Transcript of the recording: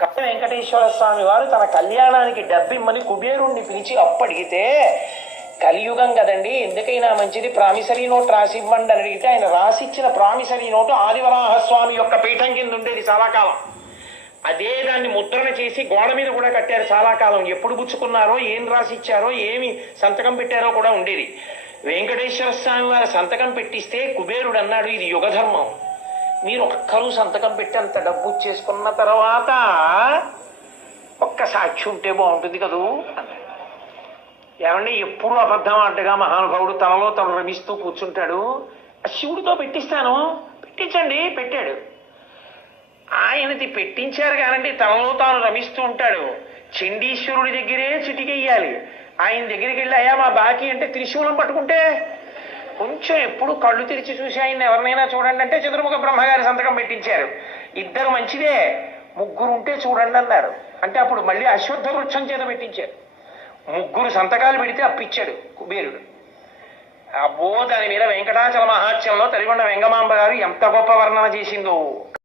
వెంకటేశ్వర స్వామి వారు తన కళ్యాణానికి డబ్బిమ్మని కుబేరుణ్ణి పిలిచి అప్పడిగితే, కలియుగం కదండి, ఎందుకైనా మంచిది ప్రామిసరీ నోట్ రాసి ఇవ్వండి అని అడిగితే ఆయన రాసిచ్చిన ప్రామిసరీ నోటు ఆదివరాహస్వామి యొక్క పీఠం కింద ఉండేది చాలా కాలం. అదే దాన్ని ముద్రణ చేసి గోడ మీద కూడా కట్టారు చాలా కాలం. ఎప్పుడు పుచ్చుకున్నారో, ఏం రాసిచ్చారో, ఏమి సంతకం పెట్టారో కూడా ఉండేది. వెంకటేశ్వర స్వామి వారు సంతకం పెట్టిస్తే కుబేరుడు అన్నాడు, ఇది యుగధర్మం, మీరు ఒక్కరూ సంతకం పెట్టి అంత డబ్బు చేసుకున్న తర్వాత ఒక్క సాక్షి ఉంటే బాగుంటుంది కదూ అన్నాడు. ఏమంటే ఎప్పుడు అబద్ధం అడ్డగా మహానుభావుడు తనలో తను రమిస్తూ కూర్చుంటాడు. శివుడితో పెట్టిస్తాను, పెట్టించండి, పెట్టాడు. ఆయనది పెట్టించారు కానండి, తనలో తాను రమిస్తూ ఉంటాడు. చండీశ్వరుడి దగ్గరే చిటికెయ్యాలి. ఆయన దగ్గరికి వెళ్ళి అయ్యా మా బాకీ అంటే త్రిశూలం పట్టుకుంటే కొంచెం ఎప్పుడు కళ్ళు తెరిచి చూసి ఆయన ఎవరినైనా చూడండి అంటే చతుర్ముఖ బ్రహ్మగారి సంతకం పెట్టించారు. ఇద్దరు మంచిదే, ముగ్గురు ఉంటే చూడండి అన్నారు. అంటే అప్పుడు మళ్ళీ అశ్వత్థ వృక్షం చేత పెట్టించారు. ముగ్గురు సంతకాలు పెడితే అప్పిచ్చాడు కుబేరుడు. అబ్బో, దాని మీద వెంకటాచల మహాత్యంలో తరిగొండ వెంగమాంబ గారు ఎంత గొప్ప వర్ణన చేసిందో.